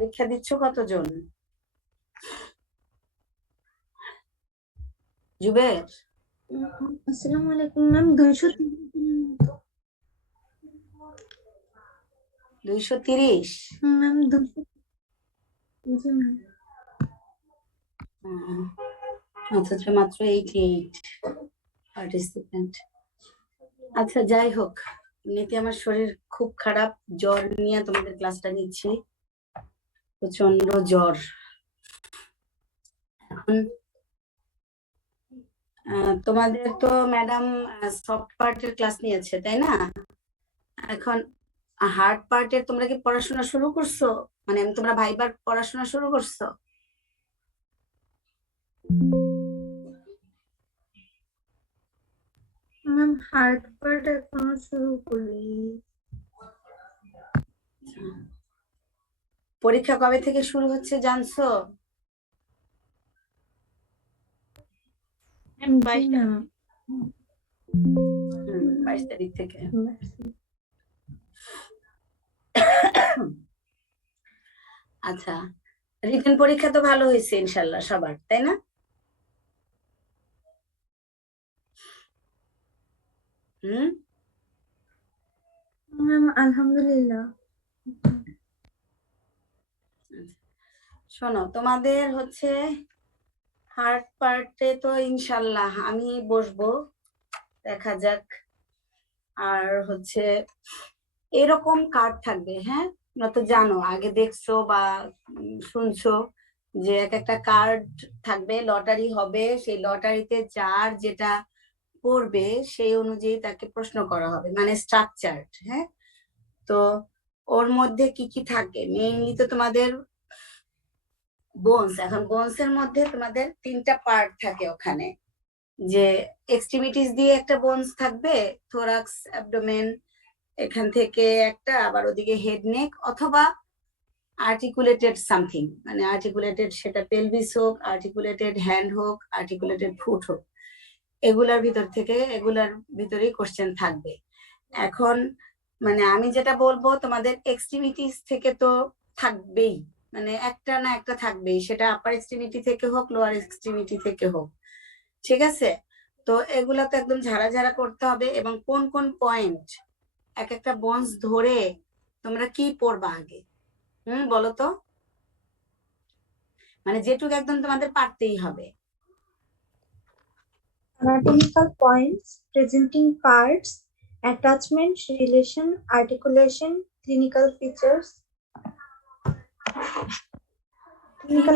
পরীক্ষা দিচ্ছ কতজন? জুবের আসসালামু আলাইকুম ম্যাম দুইশো দুইশো তিরিশ? ম্যাম জি অথচ মাত্র এইটি এইট পার্টিসিপেন্ট আচ্ছা যাই হোক এমনিতে আমার শরীর খুব খারাপ জ্বর নিয়ে তোমাদের ক্লাসটা নিচ্ছি। প্রচণ্ড জ্বর। এখন তোমাদের তো ম্যাডাম সফট পার্টের ক্লাস নিয়েছে তাই না? এখন হার্ড পার্টের তোমরা কি পড়াশোনা শুরু করছ? মানে তোমরা ভাইবার পড়াশোনা শুরু করছ? ম্যাম হার্ড পার্ট এখনও শুরু করিনি। পরীক্ষা কবে থেকে শুরু হচ্ছে জানছো? বাইশ তারিখ। থেকে। আচ্ছা রিটেন পরীক্ষা তো ভালো হয়েছে ইনশাল্লাহ সবার তাই না? হুম আলহামদুলিল্লাহ। শোনো, তোমাদের হচ্ছে হার্ড পার্টে তো ইনশাল্লাহ আমি বসবো, দেখা যাক। আর হচ্ছে এরকম কার্ড থাকবে হ্যাঁ? তোমরা তো জানো, আগে দেখছ বা শুনছো যে এক একটা কার্ড থাকবে লটারি হবে, সেই লটারিতে যার যেটা পড়বে সেই অনুযায়ী তাকে প্রশ্ন করা হবে মানে স্ট্রাকচার হ্যাঁ? তো ওর মধ্যে কি কি থাকে? মেইনলি তো তোমাদের বোনস এখন বোনস এর মধ্যে তোমাদের তিনটা পার্ট থাকে ওখানে। যে এক্সট্রিমিটিস দিয়ে একটা বোনস থাকবে থোরাক্স অ্যাবডোমেন এখান থেকে একটা, আবার ওদিকে হেড নেক অথবা আর্টিকুলেটেড সামথিং মানে আর্টিকুলেটেড সেটা পেলভিস হোক আর্টিকুলেটেড হ্যান্ড হোক আর্টিকুলেটেড ফুট হোক। এগুলার ভিতর থেকে, এগুলার ভিতরেই কোশ্চেন থাকবে। এখন মানে আমি যেটা বলব, তোমাদের এক্সট্রিমিটিস থেকে তো থাকবেই। মানে একটা না একটা থাকবেই। সেটা আপার এক্সট্রিমিটি থেকে হোক লোয়ার এক্সট্রিমিটি থেকে হোক। ঠিক আছে? তো এগুলা তো একদম ঝাড়া ঝাড়া করতে হবে এবং কোন কোন পয়েন্ট এক একটা বন্স ধরে তোমরা কি পড়বা আগে? হুম, বলো তো? মানে যেটুকু একদম তোমাদের পারতেই হবে। Anatomical points, presenting parts, attachment, relation, articulation, clinical features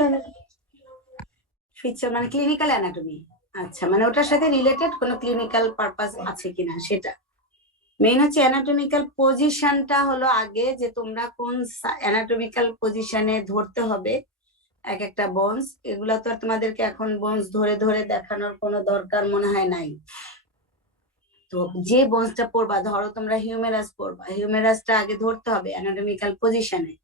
anatomy. Feature মানে ক্লিনিক্যাল অ্যানাটমি আচ্ছা মানে ওটার সাথে রিলেটেড কোনো ক্লিনিক্যাল পারপাস আছে কিনা সেটা? মেইন হচ্ছে অ্যানাটমিক্যাল পজিশনটা হলো আগে যে তোমরা কোন অ্যানাটমিক্যাল পজিশনে ধরতে হবে এক একটা বোনস এগুলো তো আর তোমাদেরকে এখন বোনস ধরে ধরে দেখানোর কোনো দরকার মনে হয় নাই। তো যে বোনসটা পড়বা ধরো তোমরা হিউমেরাস পড়বা হিউমেরাসটা আগে ধরতে হবে অ্যানাটমিক্যাল পজিশনে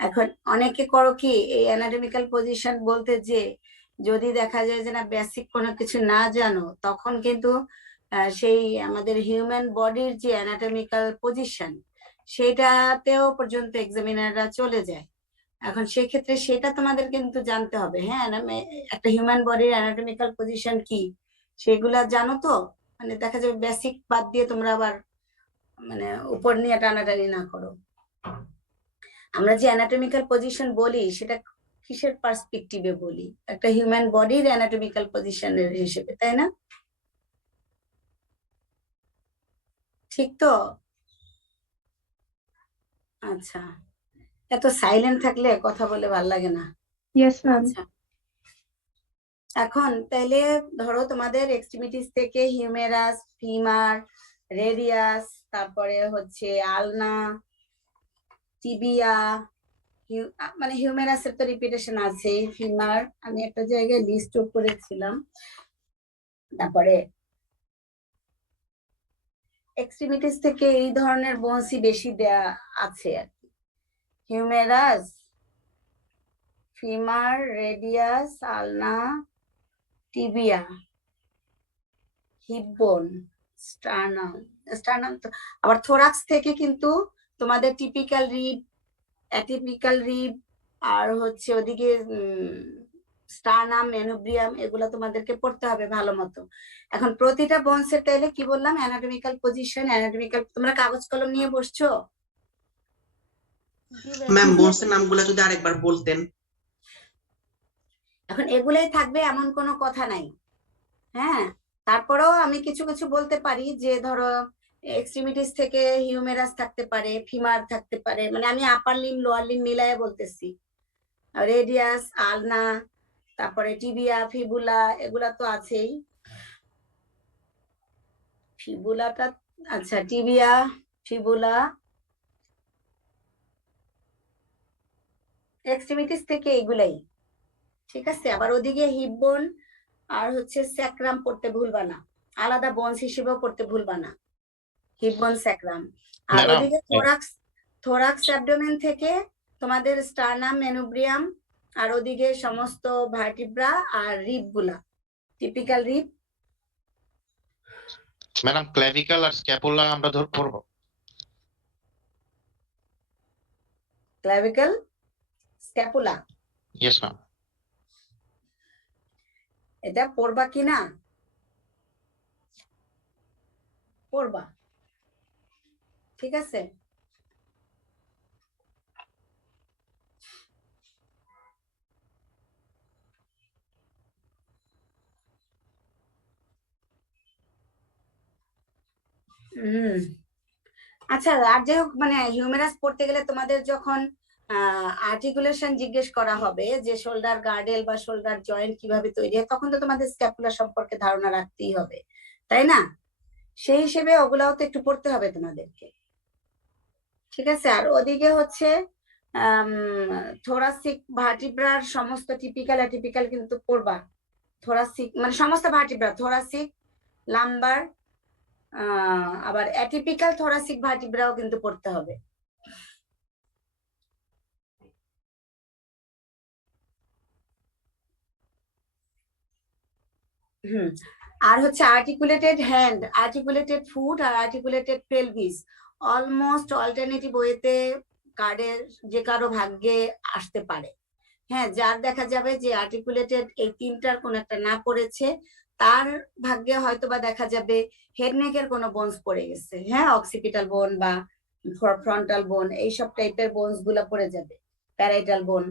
এখন অনেকে করো কি, এই অ্যানাটমিক্যাল পজিশন বলতে যে, যদি দেখা যায় যে না বেসিক কোনো কিছু না জানো, তখন কিন্তু সেই আমাদের হিউম্যান বডির যে অ্যানাটমিক্যাল পজিশন সেটাতেও পর্যন্ত এক্সামিনাররা চলে যায়। এখন সেক্ষেত্রে সেটা তোমাদের কিন্তু জানতে হবে হ্যাঁ একটা হিউম্যান বডির অ্যানাটমিক্যাল পজিশন কি, সেগুলা জানো তো? মানে দেখা যাবে বেসিক বাদ দিয়ে তোমরা আবার মানে উপর নিয়ে টানাটানি না করো। আমরা যে অ্যানাটমিক্যাল পজিশন বলি সেটা কিসের পার্সপেক্টিভে বলি? একটা হিউম্যান বডির অ্যানাটমিক্যাল পজিশনের হিসেবে তাই না? ঠিক তো? আচ্ছা। এত সাইলেন্ট থাকলে কথা বলে ভালো লাগে না। আচ্ছা। এখন তাহলে ধরো তোমাদের এক্সট্রিমিটিস থেকে হিউমেরাস ফিমার রেডিয়াস তারপরে হচ্ছে আলনা টিবিয়া মানে হিউমেরাসের তো রিপিটেশন আছে ফিমার আমি একটা জায়গায় লিস্ট করেছিলাম। তারপরে এক্সট্রিমিটিস থেকে এই ধরনের বোনসই বেশি দেয়া আছে আর কি। Humerus femur radius ulna tibia hipbone sternum sternum তো, আবার থোরাক্স থেকে কিন্তু তোমাদের টিপিক্যাল রিব অ্যাটিপিক্যাল রিব আর হচ্ছে ওদিকে স্টারনাম মেনোব্রিয়াম এগুলো তোমাদেরকে পড়তে হবে ভালো মতো। এখন প্রতিটা বনসের তাইলে কি বললাম? অ্যানাটমিক্যাল পজিশন অ্যানাটমিক্যাল তোমরা কাগজ কলম নিয়ে বসছো? ম্যাম বোনসের নামগুলো যদি আরেকবার বলতেন। এখন এগুলাই থাকবে এমন কোনো কথা নাই। হ্যাঁ তারপরেও আমি কিছু কিছু বলতে পারি যে ধরো এক্সট্রিমিটিস থেকে হিউমেরাস থাকতে পারে ফিমার থাকতে পারে মানে আমি আপার লিম লোয়ার লিম মিলায়ে বলতেছি। রেডিয়াস আলনা তারপরে টিবিয়া ফিবুলা এগুলা তো আছেই। ফিবুলাটা আচ্ছা টিবিয়া ফিবুলা এক্সট্রিমিটিস থেকে এগুলাই। ঠিক আছে? আবার ওদিকে হিপবোন আর হচ্ছে স্যাক্রাম পড়তে ভুলবা না। আলাদা বনস হিসেবেও পড়তে ভুলবা না। হিপবোন স্যাক্রাম আর ওদিকে থোরাক্স থোরাক্স অ্যাবডোমেন থেকে তোমাদের স্টারনাম মেনুব্রিয়াম আর ওদিকে সমস্ত ভার্টিব্রা আর রিপগুলা। টিপিক্যাল রিপ ম্যাডাম ক্ল্যাভিকাল আর স্ক্যাপুলা আমরা ধর পড়ব স্ক্যাপুলা ইয়েস ম্যাম এটা পড়বা কি না? পড়বা। ঠিক আছে? আচ্ছা আর যাই হোক মানে হিউমেরাস পড়তে গেলে তোমাদের যখন আর্টিকুলেশন জিজ্ঞেস করা হবে যে শোল্ডার গার্ডেল বা শোল্ডার জয়েন্ট কীভাবে তৈরি হয়, তখন তো তোমাদের স্ক্যাপুলা সম্পর্কে ধারণা রাখতেই হবে, তাই না? সেই হিসেবে ওগুলাও তো একটু পড়তে হবে তোমাদেরকে। ঠিক আছে? আর ওদিকে হচ্ছে থোরাসিক ভার্টিব্রার সমস্ত টিপিক্যাল অ্যাটিপিক্যাল কিন্তু পড়বা। থোরাসিক মানে সমস্ত ভার্টিব্রা থোরাসিক লাম্বার আবার অ্যাটিপিক্যাল থোরাসিক ভার্টিব্রাও কিন্তু পড়তে হবে। হুম, আর হচ্ছে আর্টিকুলেটেড হ্যান্ড আর্টিকুলেটেড ফুট আর আর্টিকুলেটেড পেলভিস অলমোস্ট অল্টারনেটিভ ওয়েতে কার্ডের যে কারও ভাগ্যে আসতে পারে। হ্যাঁ যার দেখা যাবে যে আর্টিকুলেটেড এই তিনটার কোন একটা না পড়েছে, তার ভাগ্যে হয়তো বা দেখা যাবে হেড নেকের কোনো বোনস পড়ে গেছে। হ্যাঁ অক্সিপিটাল বোন বা ফ্রন্টাল বোন এইসব টাইপের বোনসগুলো পড়ে যাবে parietal bone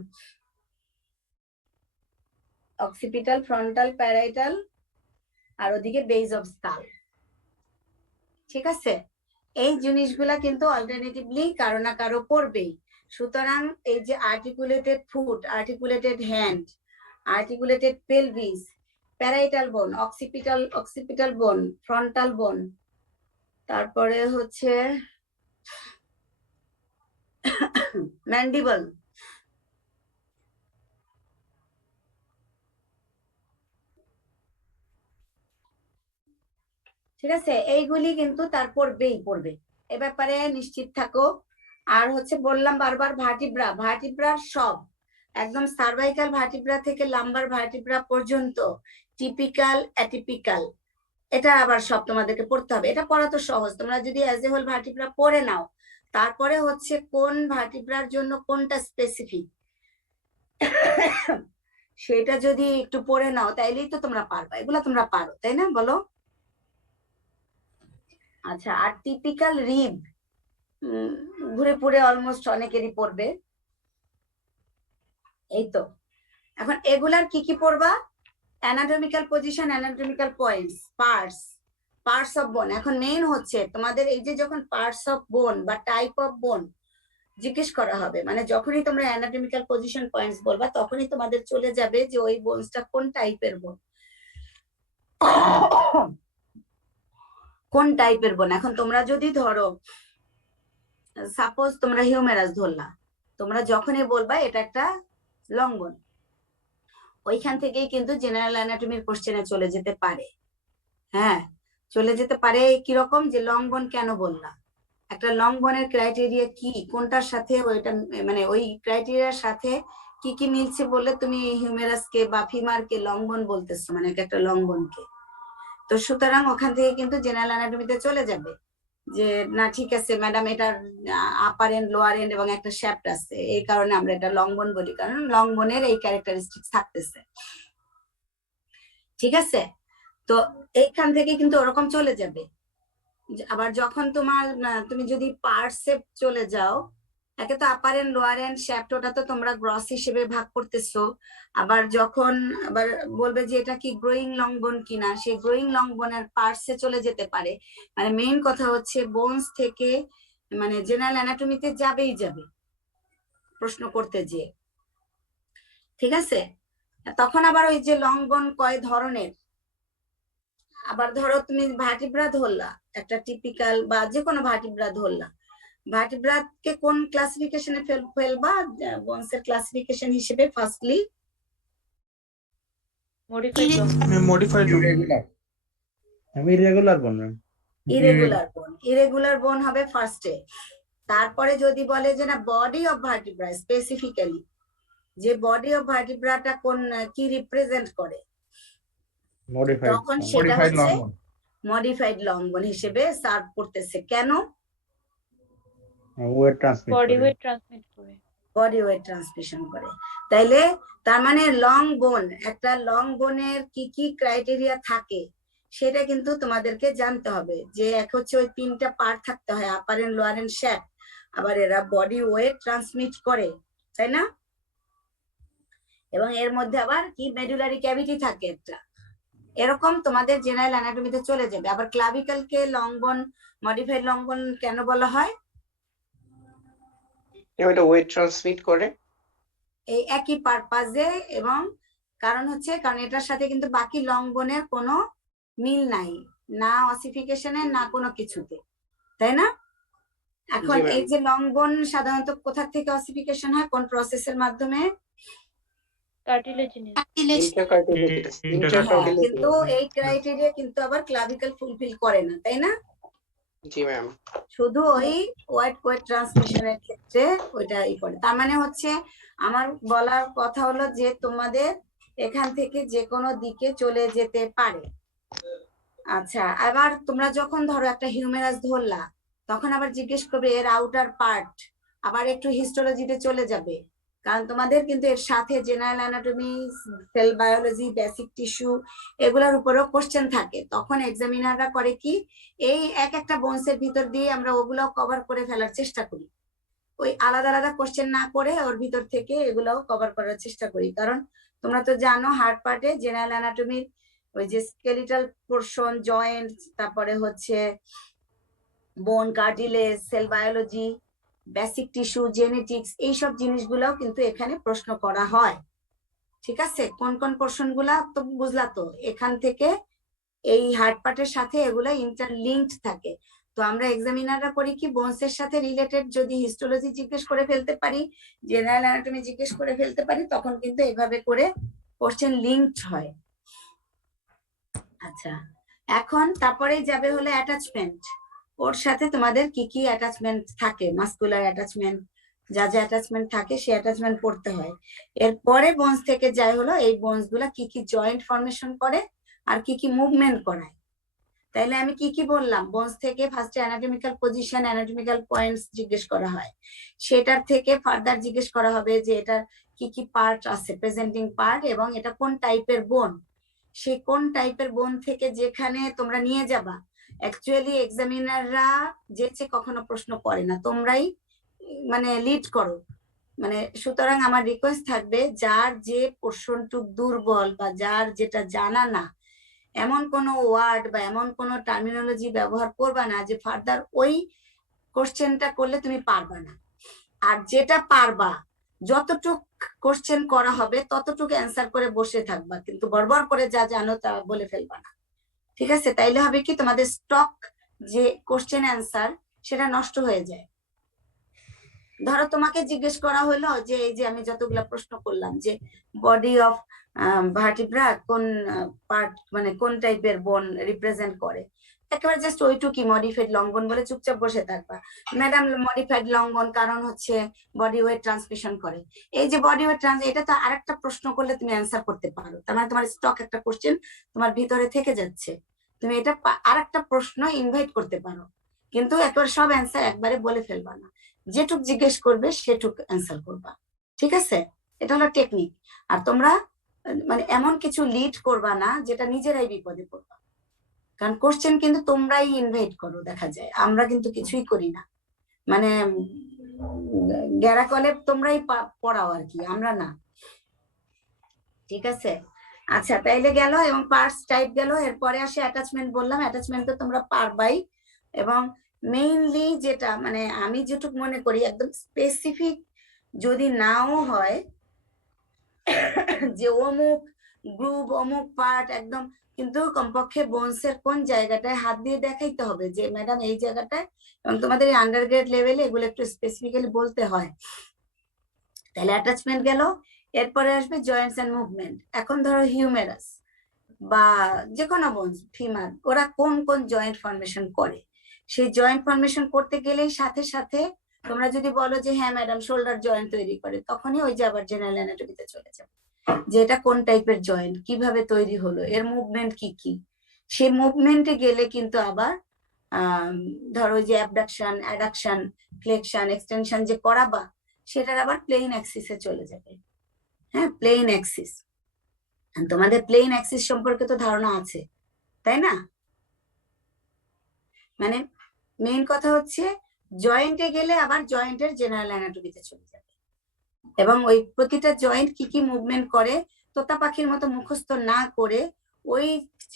occipital frontal parietal আর ওদিকে বেজ অফ স্কাল ঠিক আছে? এই জিনিসগুলা কিন্তু অল্টারনেটিভলি কারও না কারও পড়বেই সুতরাং এই যে articulated foot articulated hand articulated pelvis parietal bone occipital occipital bone frontal bone তারপরে হচ্ছে ম্যান্ডিবল ঠিক আছে? এইগুলি কিন্তু তার পড়বেই, পড়বে। এ ব্যাপারে নিশ্চিত থাকো। আর হচ্ছে বললাম বারবার ভার্টিব্রা ভার্টিব্রার সব। একদম সার্ভাইকাল ভার্টিব্রা থেকে লাম্বার ভার্টিব্রা পর্যন্ত, টিপিক্যাল, অ্যাটিপিক্যাল। এটা আবার সব তোমাদেরকে পড়তে হবে। এটা পড়া তো সহজ। তোমরা যদি অ্যাজ এ হোল ভার্টিব্রা পড়ে নাও, তারপরে হচ্ছে কোন ভার্টিব্রার জন্য কোনটা স্পেসিফিক সেটা যদি একটু পড়ে নাও, তাইলেই তো তোমরা পারবা। এগুলা তোমরা পারো, তাই না? বলো। আচ্ছা আর টিপিক্যাল রিব ঘুরে পুরে অলমোস্ট অনেকেরই পড়বে। এই তো। এখন এগুলার কি কি পড়বা? Anatomical position anatomical points parts parts of bone এখন মেইন হচ্ছে তোমাদের এই যে যখন পার্টস অফ বোন বা টাইপ অফ বোন জিজ্ঞেস করা হবে মানে যখনই তোমরা অ্যানাটমিক্যাল পজিশন পয়েন্টস বলবা, তখনই তোমাদের চলে যাবে যে ওই বোনসটা কোন টাইপের বোন কোন টাইপের বোন? এখন তোমরা যদি ধরো সাপোজ তোমরা হিউমেরাস ধরলা, তোমরা যখনই বলবা এটা একটা লং বোন ওইখান থেকেই কিন্তু জেনারেল অ্যানাটমির কোশ্চেনে চলে যেতে পারে। হ্যাঁ চলে যেতে পারে কীরকম যে লং বোন কেন বললা? একটা লং বোনের ক্রাইটেরিয়া কি? কোনটার সাথে ওইটা মানে ওই ক্রাইটেরিয়ার সাথে কি কি মিলছে বলে তুমি হিউমেরাসকে বা ফিমারকে লং বোন বলতেছো? মানে একটা লং বোনকে তো সুতরাং ওখান থেকে কিন্তু জেনারেল অ্যানাটমিতে চলে যাবে। যে, না, ঠিক আছে ম্যাডাম এটার আপার এন্ড লোয়ার এন্ড এবং একটা শ্যাফট আছে। এই কারণে আমরা এটা লং বোন বলি, কারণ লং বোনের এই ক্যারেক্টারিস্টিক থাকতেছে। ঠিক আছে? তো এইখান থেকে কিন্তু ওরকম চলে যাবে। আবার যখন তোমার তুমি যদি পার্টসে চলে যাও একে তো upper end lower end shaft ওটা তো তোমরা গ্রস হিসেবে ভাগ করতেছো। আবার যখন আবার বলবে যে এটা কি গ্রোয়িং লং বোন কিনা সেই গ্রোয়িং লং বোনের পার্টসে চলে যেতে পারে। মানে মেইন কথা হচ্ছে বোনস থেকে মানে জেনারেল অ্যানাটমিতে যাবেই যাবে। প্রশ্ন করতে যে ঠিক আছে? তখন আবার ওই যে লং বোন কয় ধরনের? আবার ধরো তুমি ভার্টিব্রা ধরলা, একটা টিপিক্যাল বা যে কোনো ভার্টিব্রা ধরলা। ভার্টিব্রা কে কোন ক্লাসিফিকেশনে ফেলবা? বোনসের ক্লাসিফিকেশন হিসেবে ফার্স্টলি মডিফাইড আমি ইরেগুলার বললাম ইরেগুলার বোন ইরেগুলার বোন হবে ফার্স্টে তারপরে যদি বলে যে না বডি অফ ভার্টিব্রা স্পেসিফিক্যালি যে বডি অফ ভার্টিব্রাটা কোন কি রিপ্রেজেন্ট করে? তখন সেটা হচ্ছে মডিফাইড লং বোন হিসেবে সার্ভ করতেছে। কেন? Weight transmit body weight transmit করে। বডি ওয়েট ট্রান্সমিশন করে। তাইলে তার মানে লং বোন একটা লং বোনের কি কি ক্রাইটেরিয়া থাকে সেটা কিন্তু তোমাদেরকে জানতে হবে। যে এক হচ্ছে ওই তিনটা পার্ট থাকতে হয় upper end lower end shape আবার এরা বডি ওয়েট ট্রান্সমিট করে তাই না? এবং এর মধ্যে আবার কি? মেডুলারি ক্যাভিটি থাকে একটা। এরকম তোমাদের জেনারেল অ্যানাটমিতে চলে যাবে। আবার ক্লাভিক্যাল কে long bone modified long bone কেন বলা হয়? ওইটা ওয়েট ট্রান্সমিট করে। এই একই পারপাজে এবং কারণ হচ্ছে কারণ এটার সাথে কিন্তু বাকি লং বোনের কোনো মিল নাই না অসিফিকেশনে না কোনো কিছুতে। তাই না? এখন এই যে লং বোন সাধারণত কোথা থেকে অসিফিকেশন হয়? কোন প্রসেসের মাধ্যমে? হ্যাঁ, কিন্তু এই ক্রাইটেরিয়া কিন্তু আবার ক্লাভিক্যাল ফুলফিল করে না তাই না? শুধু ওই ওয়াইট কোয়েট ট্রান্সমিশনের ক্ষেত্রে ওইটা ই করে। তার মানে হচ্ছে আমার বলার কথা হলো যে তোমাদের এখান থেকে যে কোনো দিকে চলে যেতে পারে। আচ্ছা আবার তোমরা যখন ধরো একটা হিউম্যানাস ধরলা, তখন আবার জিজ্ঞেস করবে এর আউটার পার্ট আবার একটু হিস্টোলজিতে চলে যাবে। কারণ তোমাদের কিন্তু এর সাথে general anatomy cell biology basic tissue এগুলোর উপরেও কোশ্চেন থাকে। তখন এক্সামিনাররা করে কি, এই এক একটা বোনসের ভিতর দিয়ে আমরা ওগুলো কভার করে ফেলার চেষ্টা করি। ওই আলাদা আলাদা কোশ্চেন না করে ওর ভিতর থেকে এগুলাও কভার করার চেষ্টা করি। কারণ তোমরা তো জানো হার্ট পার্টে জেনারেল অ্যানাটমির ওই যে স্কেলিটাল পোর্শন জয়েন্ট তারপরে হচ্ছে bone cartilage cell biology basic tissue genetics এইসব জিনিসগুলোও কিন্তু এখানে প্রশ্ন করা হয়। ঠিক আছে? কোন কোন পোর্শনগুলা তো বুঝলা তো? এখান থেকে এই হার্ট পার্টের সাথে এগুলো ইন্টারলিঙ্কড থাকে। তো আমরা এক্সামিনাররা করি কি বোনসের সাথে রিলেটেড যদি হিস্টোলজি জিজ্ঞেস করে ফেলতে পারি জেনারেল অ্যানাটমি জিজ্ঞেস করে ফেলতে পারি, তখন কিন্তু এভাবে করে কোশ্চেন লিঙ্কড হয়। আচ্ছা এখন তারপরেই যাবে হলো অ্যাটাচমেন্ট ওর সাথে তোমাদের কি কি অ্যাটাচমেন্ট থাকে? মাস্কুলার অ্যাটাচমেন্ট যা যা অ্যাটাচমেন্ট থাকে, সেই অ্যাটাচমেন্ট পড়তে হয়। এরপরে বোনস থেকে যাই হলো, এই বোনসগুলা কি কি জয়েন্ট ফর্মেশন করে আর কি কি মুভমেন্ট করায়। তাইলে আমি কি কি বললাম? বোনস থেকে ফার্স্টে অ্যানাটমিক্যাল পজিশন অ্যানাটমিক্যাল পয়েন্টস জিজ্ঞেস করা হয়। সেটার থেকে ফার্দার জিজ্ঞেস করা হবে যে এটা কি কি পার্ট আছে প্রেজেন্টিং পার্ট এবং এটা কোন টাইপের বোন সেই কোন টাইপের বোন থেকে যেখানে তোমরা নিয়ে যাবা অ্যাকচুয়ালি এক্সামিনাররা যে যেচে কখনো প্রশ্ন করে না। তোমরাই মানে লিড করো। মানে সুতরাং আমার রিকোয়েস্ট থাকবে, যার যে পোর্শনটুক দুর্বল বা যার যেটা জানা না, এমন কোনো ওয়ার্ড বা এমন কোনো টার্মিনোলজি ব্যবহার করবা না যে ফার্দার ওই কোশ্চেনটা করলে তুমি পারবা না। আর যেটা পারবা, যতটুক কোশ্চেন করা হবে, ততটুকু অ্যান্সার করে বসে থাকবা। কিন্তু বড়বড় করে যা জানো তা বলে ফেলবা না। ঠিক আছে? তাইলে হবে কি তোমাদের স্টক যে কোশ্চেন অ্যান্সার সেটা নষ্ট হয়ে যায়। ধরো তোমাকে জিজ্ঞেস করা হলো যে, এই যে আমি যতগুলো প্রশ্ন করলাম যে বডি অফ ভার্টিব্রা কোন পার্ট মানে কোন টাইপের বোন রিপ্রেজেন্ট করে? একেবারে জাস্ট ওইটুকি মডিফাইড লং বোন বলে চুপচাপ বসে থাকবা। ম্যাডাম মডিফাইড লং বোন কারণ হচ্ছে বডি ওয়েট ট্রান্সমিশন করে। এই যে বডি ওয়েট ট্রান্স এটা তো আরেকটা প্রশ্ন করলে তুমি অ্যান্সার করতে পারো। তার মানে তোমার স্টক একটা কোশ্চেন তোমার ভিতরে থেকে যাচ্ছে। তুমি এটা আরেকটা প্রশ্ন ইনভাইট করতে পারো। কিন্তু একবার সব অ্যান্সার একবারে বলে ফেলবা না। যেটুক জিজ্ঞেস করবে সেটুক অ্যান্সার করবা। ঠিক আছে? এটা হলো টেকনিক আর তোমরা মানে এমন কিছু লিড করবা না যেটা নিজেরাই বিপদে পড়বা। কারণ কোশ্চেন কিন্তু তোমরাই ইনভাইট করো, দেখা যায়। আমরা কিন্তু কিছুই করি না। মানে গ্যারা কলে তোমরাই পড়াও আর কি, আমরা না। ঠিক আছে? আচ্ছা তাইলে গেল এবং পার্টস টাইপ গেল, এরপরে আসে অ্যাটাচমেন্ট বললাম। অ্যাটাচমেন্ট তো তোমরা পারবাই। এবং মেইনলি যেটা মানে আমি যেটুক মনে করি, একদম স্পেসিফিক যদি নাও হয়, যে অমুক গ্রুপ অমুক পার্ট একদম কিন্তু কমপক্ষে বোনসের কোন জায়গাটায় হাত দিয়ে দেখাইতে হবে? যে ম্যাডাম এই জায়গাটায় এবং তোমাদের আন্ডার গ্রেড লেভেলে এগুলো একটু স্পেসিফিক্যালি বলতে হয়। তাহলে অ্যাটাচমেন্ট গেল, এরপরে আসবে জয়েন্টস এন্ড মুভমেন্ট এখন ধরো হিউমেরাস বা যে কোনো বোনস ফিমার ওরা কোন কোন জয়েন্ট ফর্মেশন করে? সেই জয়েন্ট ফর্মেশন করতে গেলেই সাথে সাথে তোমরা যদি বলো যে হ্যাঁ ম্যাডাম শোল্ডার জয়েন্ট তৈরি করে, তখনই ওই যে আবার জেনারেল অ্যানাটমিতে চলে যাবে। যে এটা কোন টাইপের জয়েন্ট কীভাবে তৈরি হলো, এর মুভমেন্ট কি কি? সেই মুভমেন্টে গেলে কিন্তু আবার ধরো যে অ্যাবডাকশন অ্যাডাকশন ফ্লেকশন এক্সটেনশন যে করাবা, সেটার আবার প্লেন অ্যাক্সিসে চলে যাবে। হ্যাঁ প্লেন অ্যাক্সিস তোমাদের প্লেন অ্যাক্সিস সম্পর্কে তো ধারণা আছে, তাই না? মানে মেইন কথা হচ্ছে জয়েন্টে গেলে আবার জয়েন্টের জেনারেল অ্যানাটমিতে চলে যাবে। এবং ওই প্রতিটা জয়েন্ট কি কি মুভমেন্ট করে তোতা পাখির মতো মুখস্থ না করে, ওই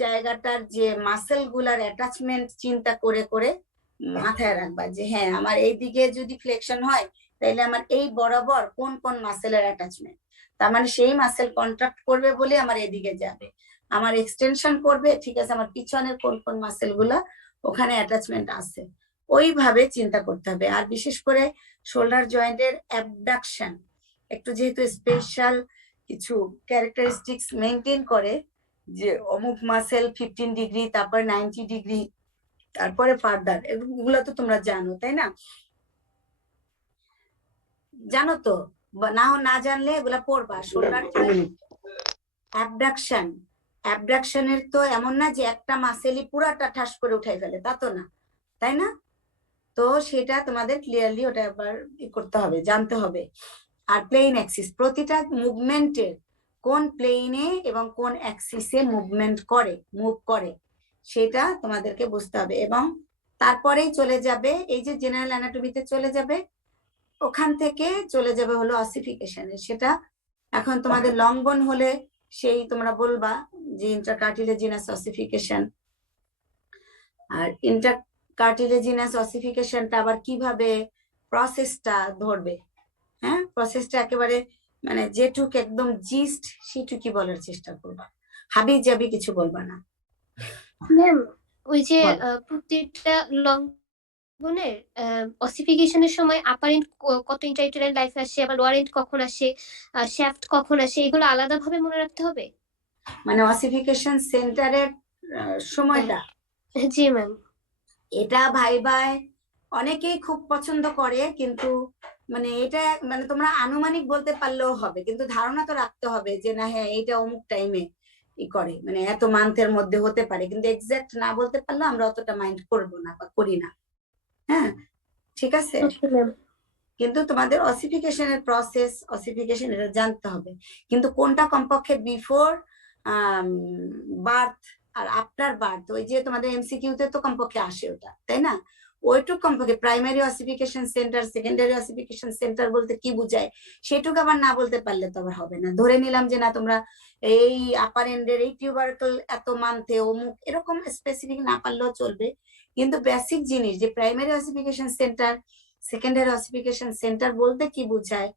জায়গাটার যে মাসেলগুলার অ্যাটাচমেন্ট চিন্তা করে করে মাথায় রাখবা যে হ্যাঁ আমার এই দিকে যদি ফ্লেকশন হয় তাহলে আমার এই বরাবর কোন কোন মাসেলের অ্যাটাচমেন্ট তার মানে সেই মাসেল কন্ট্রাক্ট করবে বলে আমার এদিকে যাবে। আমার এক্সটেনশন করবে, ঠিক আছে, আমার পিছনের কোন কোন মাসেলগুলা ওখানে অ্যাটাচমেন্ট আছে। ওইভাবে চিন্তা করতে হবে। আর বিশেষ করে শোল্ডার জয়েন্টের অ্যাবডাকশন একটু যেহেতু স্পেশাল কিছু ক্যারেক্টারিস্টিক্স মেনটেন করে যে অমুক মাসেল ফিফটিন ডিগ্রি তারপর নাইনটি ডিগ্রি তারপরে ফার্দার এগুলো তো তোমরা জানো তাই না? জানো তো? বা- না না জানলে এগুলা পড়বা। শোল্ডার অ্যাবডাকশন অ্যাবডাকশনের তো এমন না যে একটা মাসেলই পুরাটা ঠাস করে উঠাই ফেলে তা তো না তাই না? তো সেটা তোমাদের ক্লিয়ারলি ওটা আবার ই করতে হবে জানতে হবে। আর প্লেন অ্যাক্সিস প্রতিটা মুভমেন্টের কোন প্লেনে এবং কোন অ্যাক্সিসে মুভমেন্ট করে মুভ করে সেটা তোমাদেরকে বুঝতে হবে। এবং তারপরেই চলে যাবে এই যে জেনারেল অ্যানাটমিতে চলে যাবে ওখান থেকে চলে যাবে হলো অসিফিকেশনে সেটা এখন তোমাদের লং বোন হলে সেই তোমরা বলবা যে ইন্টারকার্টিলেজিনাস অসিফিকেশন আর ইন্টারকার্টিলেজিনাস অসিফিকেশনটা আবার কীভাবে প্রসেসটা ধরবে? হ্যাঁ? প্রসেসটা একেবারে মানে যেটুক একদম জিস্ট সেটুকি বলার চেষ্টা করবা। হাবি জাবি কিছু বলবা না। ম্যাম ওই যে প্রত্যেকটা লঙ্ঘনের অসিফিকেশনের সময় আপার এন্ড কত ইন্টারটেরিয়াল লাইফ আসে আবার লোয়ার এন্ড কখন আসে শ্যাফট কখন আসে এগুলো আলাদাভাবে মনে রাখতে হবে? মানে অসিফিকেশন সেন্টারের সময়টা? জি ম্যাম এটা ভাই ভাই অনেকেই খুব পছন্দ করে কিন্তু মানে এটা মানে তোমরা আনুমানিক বলতে পারলেও হবে কিন্তু ধারণা তো রাখতে হবে যে না হ্যাঁ এইটা অমুক টাইমে ই করে মানে এত মান্থের মধ্যে হতে পারে কিন্তু এক্সাক্ট না বলতে পারলেও আমরা অতটা মাইন্ড করব না বা করি না। হ্যাঁ ঠিক আছে? কিন্তু তোমাদের অসিফিকেশনের প্রসেস অসিফিকেশন এটা জানতে হবে। কিন্তু কোনটা কমপক্ষে বিফোর বার্থ আর আফটার বার্থ ওই যে তোমাদের এমসিকিউ তে তো কমপক্ষে আসে ওটা তাই না? ওইটুক কমপক্ষে primary ossification centre secondary ossification centre বলতে কি বুঝায়? সেটুকু আবার না বলতে পারলে তো আবার হবে না। ধরে নিলাম যে না তোমরা এই আপার এন্ডের এই টিউবারকল এত মানতে অমুক এরকম স্পেসিফিক না পারলেও চলবে। কিন্তু বেসিক জিনিস যে primary ossification centre secondary ossification centre বলতে কি বোঝায়?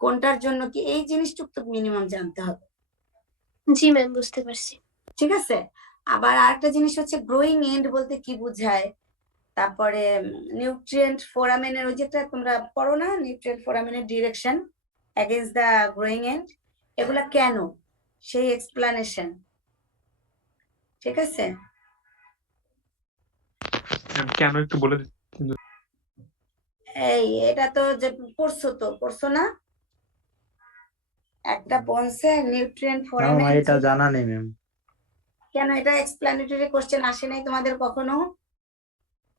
কোনটার জন্য কি এই জিনিসটুক তো মিনিমাম জানতে হবে। জি ম্যাম বুঝতে পারছি। ঠিক আছে? আবার আরেকটা জিনিস হচ্ছে গ্রোয়িং এন্ড বলতে কি বোঝায়? তারপরে নিউট্রিয়েন্ট ফোরামেনের ওই যেটা তোমরা পড়ো না nutrient ফোরামেনের direction against the growing end এগুলা কেন? সেই এক্সপ্লানেশন ঠিক আছে? কেন একটু বলে এই এটা তো যে পড়ছো তো পড়ছো না? একটা বনসে নিউট্রিয়েন্ট ফোরামেন আমার এটা জানা নেই ম্যাম কেন এটা এক্সপ্লানেটরি কোশ্চেন আসে নাই তোমাদের কখনো?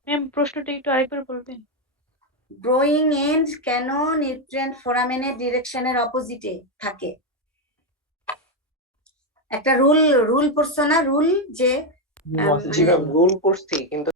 ম্যাম প্রশ্নটা একটু আরেকবার বলবেন। গ্রোয়িং এন্ড কেন নিউট্রিয়েন্ট ফোরামেনের ডিরেকশনের অপোজিটে থাকে? একটা রুল রুল পড়ছো না? রুল যে রুল পড়ছি কিন্তু